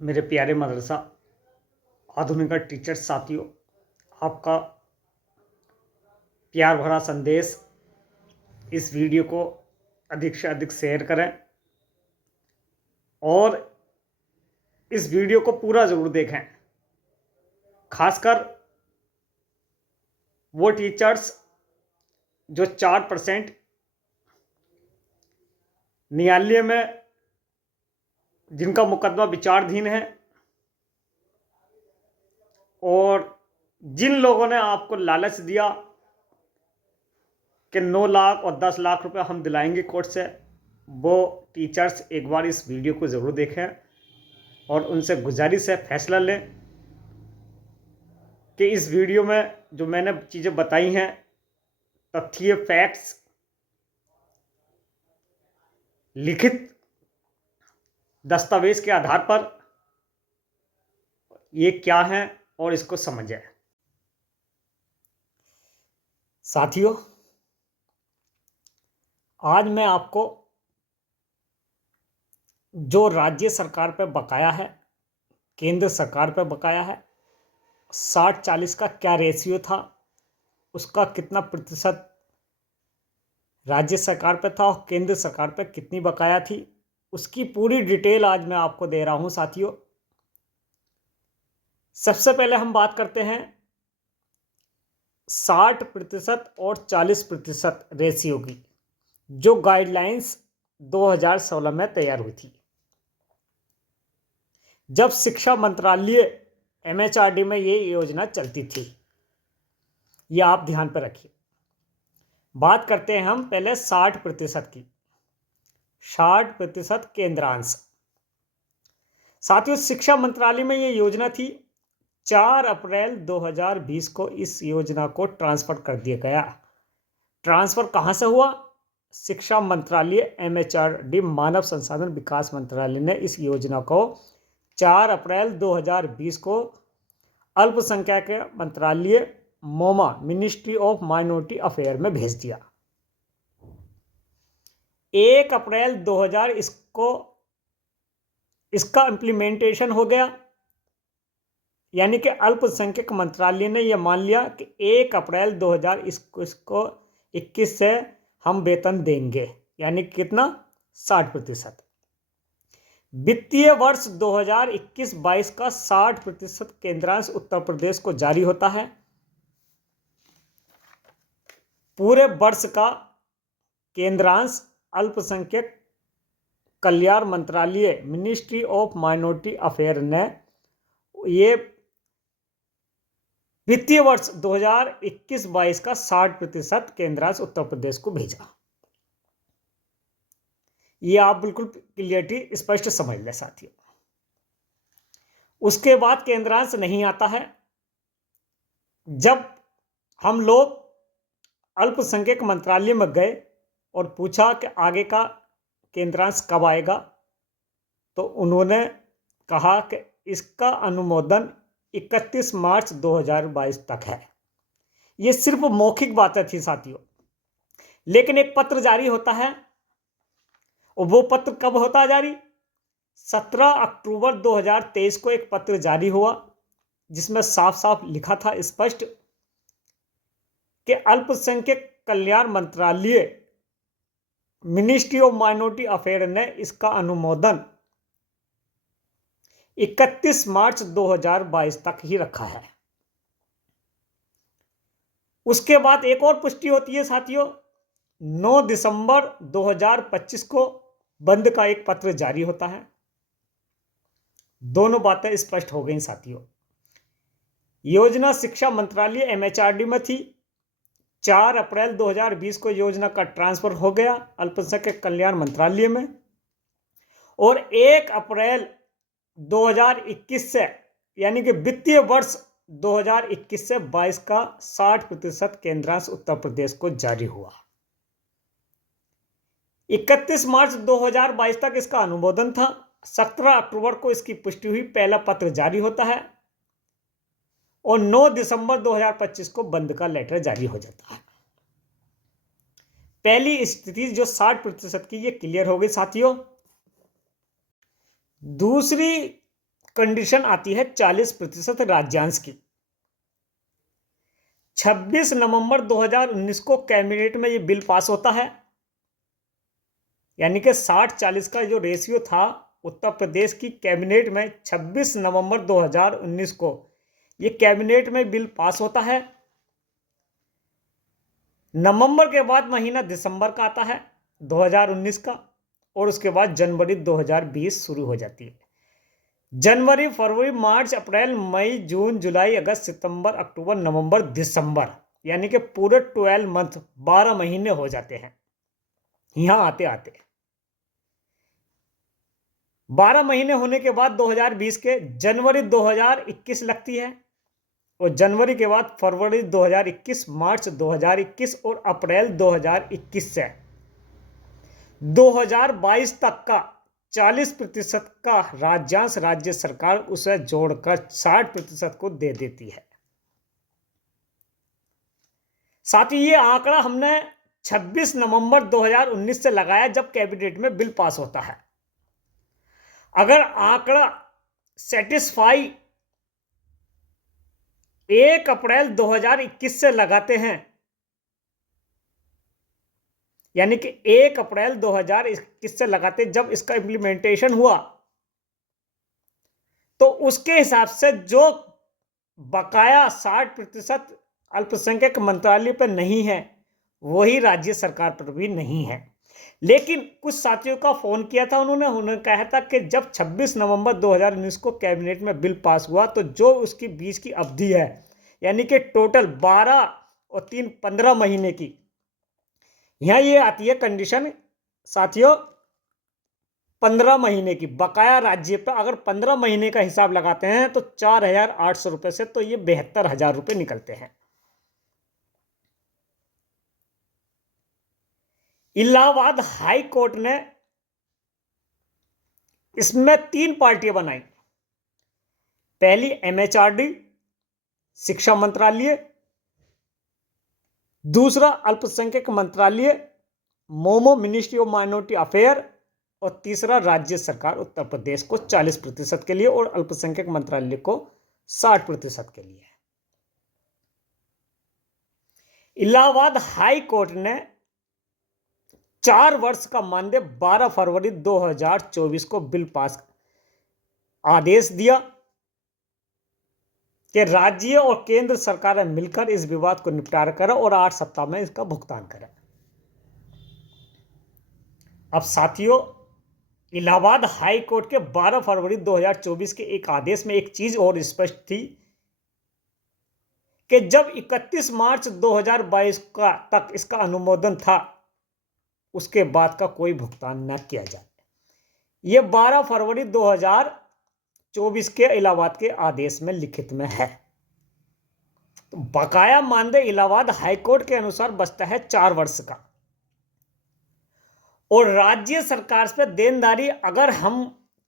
मेरे प्यारे मदरसा आधुनिक टीचर साथियों, आपका प्यार भरा संदेश। इस वीडियो को अधिक से अधिक शेयर करें और इस वीडियो को पूरा ज़रूर देखें। खासकर वो टीचर्स जो 4% न्यायालय में जिनका मुकदमा विचाराधीन है, और जिन लोगों ने आपको लालच दिया कि 9 लाख और 10 लाख रुपए हम दिलाएंगे कोर्ट से, वो टीचर्स एक बार इस वीडियो को ज़रूर देखें और उनसे गुजारिश है फैसला लें कि इस वीडियो में जो मैंने चीज़ें बताई हैं, तथ्य फैक्ट्स लिखित दस्तावेज के आधार पर ये क्या है और इसको समझें। साथियों, आज मैं आपको जो राज्य सरकार पर बकाया है, केंद्र सरकार पर बकाया है, 60-40 का क्या रेशियो था, उसका कितना प्रतिशत राज्य सरकार पर था और केंद्र सरकार पर कितनी बकाया थी, उसकी पूरी डिटेल आज मैं आपको दे रहा हूं। साथियों, सबसे पहले हम बात करते हैं 60% और 40% रेशियो की, जो गाइडलाइंस 2016 में तैयार हुई थी, जब शिक्षा मंत्रालय MHRD में ये योजना चलती थी। ये आप ध्यान पर रखिए। बात करते हैं हम पहले 60% की। 60% केंद्रांश। साथियों, शिक्षा मंत्रालय में ये योजना थी। 4 अप्रैल 2020 को इस योजना को ट्रांसफर कर दिया गया। ट्रांसफर कहां से हुआ? शिक्षा मंत्रालय MHRD मानव संसाधन विकास मंत्रालय ने इस योजना को 4 अप्रैल 2020 को अल्पसंख्यक मंत्रालय MoMA ministry of minority affair में भेज दिया। 1 अप्रैल 2000 इसका इम्प्लीमेंटेशन हो गया, यानी कि अल्पसंख्यक मंत्रालय ने यह मान लिया कि 1 अप्रैल 2000 इसको 21 से हम वेतन देंगे, यानी कितना? 60%। वित्तीय वर्ष 2021-22 का 60% केंद्रांश उत्तर प्रदेश को जारी होता है। पूरे वर्ष का केंद्रांश अल्पसंख्यक कल्याण मंत्रालय मिनिस्ट्री ऑफ माइनॉरिटी अफेयर ने ये वित्तीय वर्ष 2021-22 का 60% केंद्रांश उत्तर प्रदेश को भेजा। ये आप बिल्कुल क्लियरिटी स्पष्ट समझ लें साथियों। उसके बाद केंद्रांश नहीं आता है। जब हम लोग अल्पसंख्यक मंत्रालय में गए और पूछा कि आगे का केंद्रांश कब आएगा, तो उन्होंने कहा कि इसका अनुमोदन 31 मार्च 2022 तक है। ये सिर्फ मौखिक बातें थी साथियों, लेकिन एक पत्र जारी होता है, और वो पत्र कब होता है जारी? 17 अक्टूबर 2023 को एक पत्र जारी हुआ, जिसमें साफ साफ लिखा था स्पष्ट कि अल्पसंख्यक कल्याण मंत्रालय मिनिस्ट्री ऑफ माइनॉरिटी अफेयर ने इसका अनुमोदन 31 मार्च 2022 तक ही रखा है। उसके बाद एक और पुष्टि होती है साथियों। 9 दिसंबर 2025 को बंद का एक पत्र जारी होता है। दोनों बातें स्पष्ट हो गई साथियों। योजना शिक्षा मंत्रालय MHRD में थी। 4 अप्रैल 2020 को योजना का ट्रांसफर हो गया अल्पसंख्यक कल्याण मंत्रालय में, और 1 अप्रैल 2021 से, यानी कि वित्तीय वर्ष 2021 से 22 का 60% केंद्रांश उत्तर प्रदेश को जारी हुआ। 31 मार्च 2022 तक इसका अनुमोदन था। 17 अक्टूबर को इसकी पुष्टि हुई, पहला पत्र जारी होता है, और 9 दिसंबर 2025 को बंद का लेटर जारी हो जाता है। पहली स्थिति जो 60% की, ये क्लियर हो गई साथियों। दूसरी कंडीशन आती है 40% राज्यांश की। 26 नवंबर 2019 को कैबिनेट में ये बिल पास होता है, यानी कि 60-40 का जो रेशियो था उत्तर प्रदेश की कैबिनेट में 26 नवंबर 2019 को ये कैबिनेट में बिल पास होता है। नवंबर के बाद महीना दिसंबर का आता है 2019 का, और उसके बाद जनवरी 2020 शुरू हो जाती है। जनवरी, फरवरी, मार्च, अप्रैल, मई, जून, जुलाई, अगस्त, सितंबर, अक्टूबर, नवंबर, दिसंबर, यानी कि पूरे 12 मंथ, 12 महीने हो जाते हैं यहां आते आते। 12 महीने होने के बाद 2020 के जनवरी 2021 लगती है, और जनवरी के बाद फरवरी 2021, मार्च 2021 और अप्रैल 2021 से 2022 तक का 40% का राज्यांश राज्य सरकार उसे जोड़कर 60% को दे देती है। साथ ही ये आंकड़ा हमने 26 नवंबर 2019 से लगाया जब कैबिनेट में बिल पास होता है। अगर आंकड़ा सेटिस्फाई 1 अप्रैल 2021 से लगाते हैं, यानी कि 1 अप्रैल 2021 से लगाते जब इसका इंप्लीमेंटेशन हुआ, तो उसके हिसाब से जो बकाया 60% अल्पसंख्यक मंत्रालय पर नहीं है वही राज्य सरकार पर भी नहीं है। लेकिन कुछ साथियों का फोन किया था, उन्होंने कहा था कि जब 26 नवंबर 2019 को कैबिनेट में बिल पास हुआ तो जो उसकी बीच की अवधि है, यानी कि टोटल 12 और 3 15 महीने की, यहां ये आती है कंडीशन साथियों 15 महीने की बकाया राज्य पर। अगर 15 महीने का हिसाब लगाते हैं तो 4,800 रुपए से तो ये 72,000 रुपए निकलते हैं। इलाहाबाद हाई कोर्ट ने इसमें 3 पार्टियां बनाई। पहली MHRD शिक्षा मंत्रालय, दूसरा अल्पसंख्यक मंत्रालय momo ministry of minority affair, और तीसरा राज्य सरकार उत्तर प्रदेश को 40% के लिए और अल्पसंख्यक मंत्रालय को 60% के लिए। इलाहाबाद हाई कोर्ट ने 4 वर्ष का मानदेय 12 फरवरी 2024 को बिल पास आदेश दिया कि राज्य और केंद्र सरकार मिलकर इस विवाद को निपटारा करें और 8 सप्ताह में इसका भुगतान करें। अब साथियों, इलाहाबाद हाई कोर्ट के 12 फरवरी 2024 के एक आदेश में एक चीज और स्पष्ट थी कि जब 31 मार्च 2022 का तक इसका अनुमोदन था, उसके बाद का कोई भुगतान न किया जाए। यह 12 फरवरी 2024 के इलाहाबाद के आदेश में लिखित में है। तो बकाया मानदेय इलाहाबाद हाईकोर्ट के अनुसार बचता है 4 वर्ष का, और राज्य सरकार से देनदारी अगर हम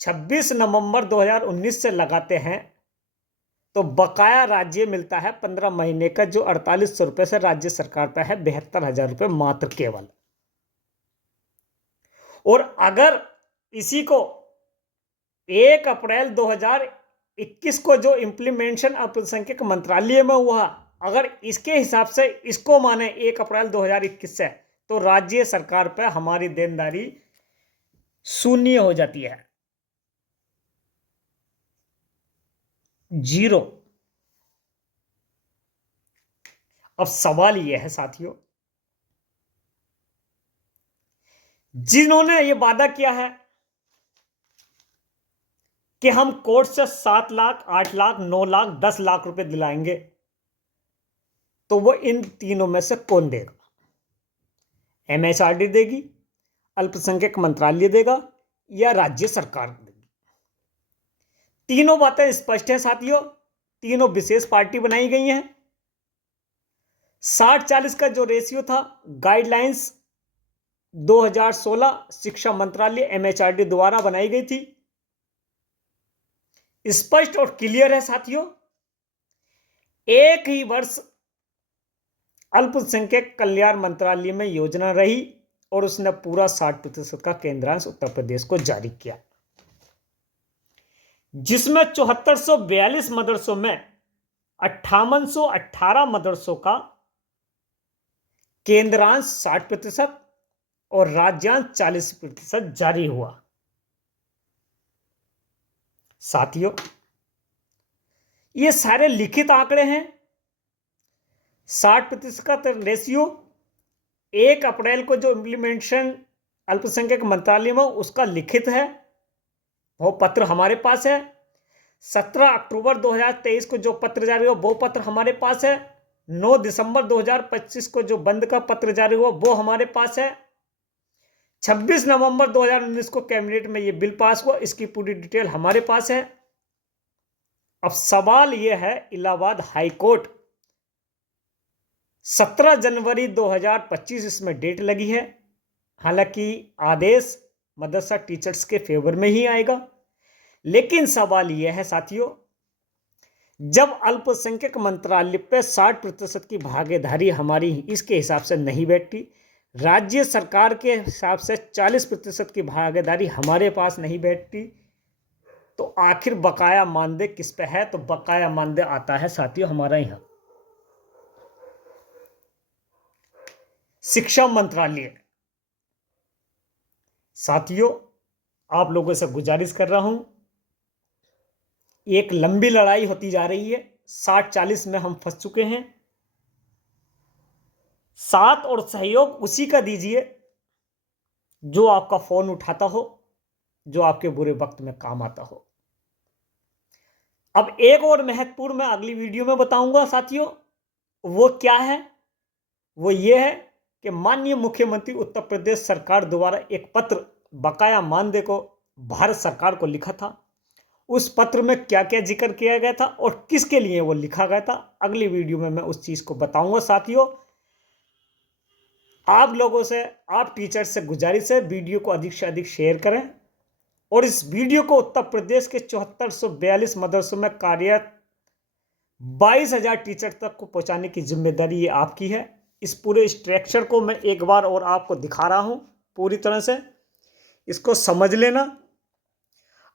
26 नवंबर 2019 से लगाते हैं तो बकाया राज्य मिलता है 15 महीने का, जो 4800 रुपए से राज्य सरकार पर है 72,000 रुपए मात्र केवल। और अगर इसी को 1 अप्रैल 2021 को जो इंप्लीमेंटेशन अल्पसंख्यक मंत्रालय में हुआ, अगर इसके हिसाब से इसको माने 1 अप्रैल 2021 से, तो राज्य सरकार पर हमारी देनदारी शून्य हो जाती है, 0। अब सवाल यह है साथियों, जिन्होंने ये वादा किया है कि हम कोर्ट से 7 लाख, 8 लाख, 9 लाख, 10 लाख रुपए दिलाएंगे, तो वो इन तीनों में से कौन देगा? MHRD देगी, अल्पसंख्यक मंत्रालय देगा, या राज्य सरकार देगी? तीनों बातें स्पष्ट है साथियों, तीनों विशेष पार्टी बनाई गई हैं। 60-40 का जो रेशियो था, गाइडलाइंस 2016 शिक्षा मंत्रालय MHRD द्वारा बनाई गई थी, स्पष्ट और क्लियर है साथियों। एक ही वर्ष अल्पसंख्यक कल्याण मंत्रालय में योजना रही और उसने पूरा 60% का केंद्रांश उत्तर प्रदेश को जारी किया। जिसमें 7442 मदरसों में 5818 मदरसों का केंद्रांश 60% और राज्यांश 40% जारी हुआ। साथियों, ये सारे लिखित आंकड़े हैं। 60% का रेशियो 1 अप्रैल को जो इम्प्लीमेंटेशन अल्पसंख्यक मंत्रालय में उसका लिखित है, वो पत्र हमारे पास है। 17 अक्टूबर 2023 को जो पत्र जारी हुआ वो पत्र हमारे पास है। 9 दिसंबर 2025 को जो बंद का पत्र जारी हुआ वो हमारे पास है। 26 नवंबर 2019 को कैबिनेट में ये बिल पास हुआ, इसकी पूरी डिटेल हमारे पास है। अब सवाल यह है, इलाहाबाद हाई कोर्ट 17 जनवरी 2025 इसमें डेट लगी है। हालांकि आदेश मदरसा टीचर्स के फेवर में ही आएगा, लेकिन सवाल यह है साथियों, जब अल्पसंख्यक मंत्रालय पे 60% की भागीदारी हमारी इसके हिसाब से नहीं बैठती, राज्य सरकार के हिसाब से 40% की भागीदारी हमारे पास नहीं बैठती, तो आखिर बकाया मानदेय किस पे है? तो बकाया मानदेय आता है साथियों हमारा यहां शिक्षा मंत्रालय। साथियों, आप लोगों से गुजारिश कर रहा हूं, एक लंबी लड़ाई होती जा रही है। 60-40 में हम फंस चुके हैं। साथ और सहयोग उसी का दीजिए जो आपका फोन उठाता हो, जो आपके बुरे वक्त में काम आता हो। अब एक और महत्वपूर्ण मैं अगली वीडियो में बताऊंगा साथियों, वो क्या है? वो ये है कि माननीय मुख्यमंत्री उत्तर प्रदेश सरकार द्वारा एक पत्र बकाया मानदेय को भारत सरकार को लिखा था। उस पत्र में क्या क्या जिक्र किया गया था और किसके लिए वो लिखा गया था, अगली वीडियो में मैं उस चीज को बताऊंगा। साथियों, आप लोगों से, आप टीचर्स से गुजारिश है, वीडियो को अधिक से अधिक शेयर करें और इस वीडियो को उत्तर प्रदेश के 7442 मदरसों में कार्यरत 22,000 टीचर तक को पहुंचाने की जिम्मेदारी ये आपकी है। इस पूरे स्ट्रक्चर को मैं एक बार और आपको दिखा रहा हूं, पूरी तरह से इसको समझ लेना।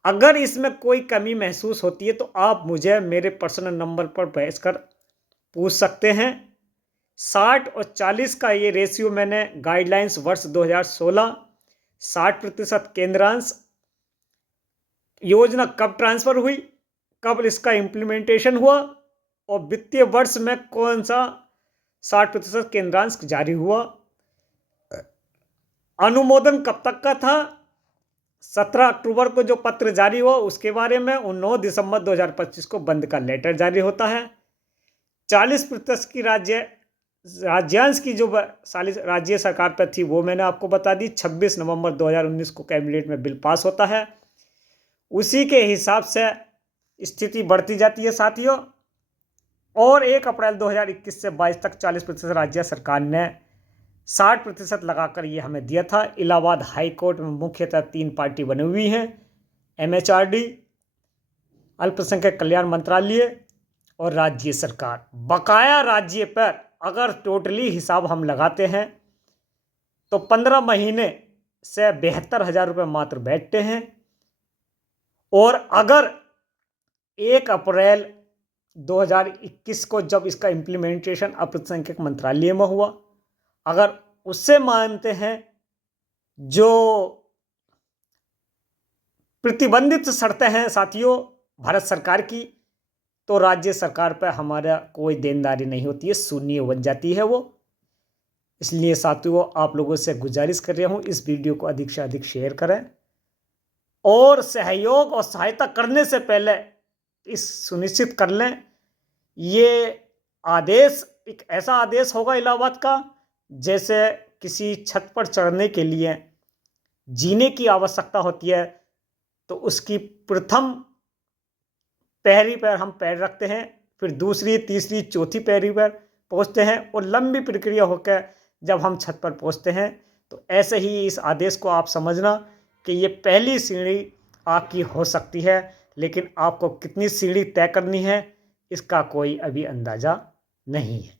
अगर इसमें कोई कमी महसूस होती है तो आप मुझे मेरे पर्सनल नंबर पर भेजकर पूछ सकते हैं। 60 और 40 का ये रेशियो मैंने गाइडलाइंस वर्ष 2016, 60% केंद्रांश योजना कब ट्रांसफर हुई, कब इसका इम्प्लीमेंटेशन हुआ और वित्तीय वर्ष में कौन सा 60% केंद्रांश जारी हुआ, अनुमोदन कब तक का था, 17 अक्टूबर को जो पत्र जारी हुआ उसके बारे में, 9 दिसंबर 2025 को बंद का लेटर जारी होता है। 40% की राज्यांश की जो राज्य सरकार पर थी वो मैंने आपको बता दी। 26 नवंबर 2019 को कैबिनेट में बिल पास होता है। उसी के हिसाब से स्थिति बढ़ती जाती है साथियों, और 1 अप्रैल 2021 से 22 तक 40% राज्य सरकार ने 60% लगाकर ये हमें दिया था। इलाहाबाद हाई कोर्ट में मुख्यतः 3 पार्टी बनी हुई हैं, MHRD, अल्पसंख्यक कल्याण मंत्रालय और राज्य सरकार। बकाया राज्य पर अगर टोटली हिसाब हम लगाते हैं तो 15 महीने से 72,000 रुपये मात्र बैठते हैं। और अगर 1 अप्रैल 2021 को जब इसका इम्प्लीमेंटेशन अल्पसंख्यक मंत्रालय में हुआ, अगर उससे मानते हैं जो प्रतिबंधित शर्तें हैं साथियों भारत सरकार की, तो राज्य सरकार पर हमारा कोई देनदारी नहीं होती है, शून्य बन जाती है वो। इसलिए साथियों, आप लोगों से गुजारिश कर रहा हूँ, इस वीडियो को अधिक से अधिक शेयर करें और सहयोग और सहायता करने से पहले इस सुनिश्चित कर लें, ये आदेश एक ऐसा आदेश होगा इलाहाबाद का जैसे किसी छत पर चढ़ने के लिए जीने की आवश्यकता होती है, तो उसकी प्रथम पहरी पर हम पैर रखते हैं, फिर दूसरी, तीसरी, चौथी पहरी पर पहुंचते हैं और लंबी प्रक्रिया होकर जब हम छत पर पहुंचते हैं, तो ऐसे ही इस आदेश को आप समझना कि ये पहली सीढ़ी आपकी हो सकती है, लेकिन आपको कितनी सीढ़ी तय करनी है इसका कोई अभी अंदाज़ा नहीं है।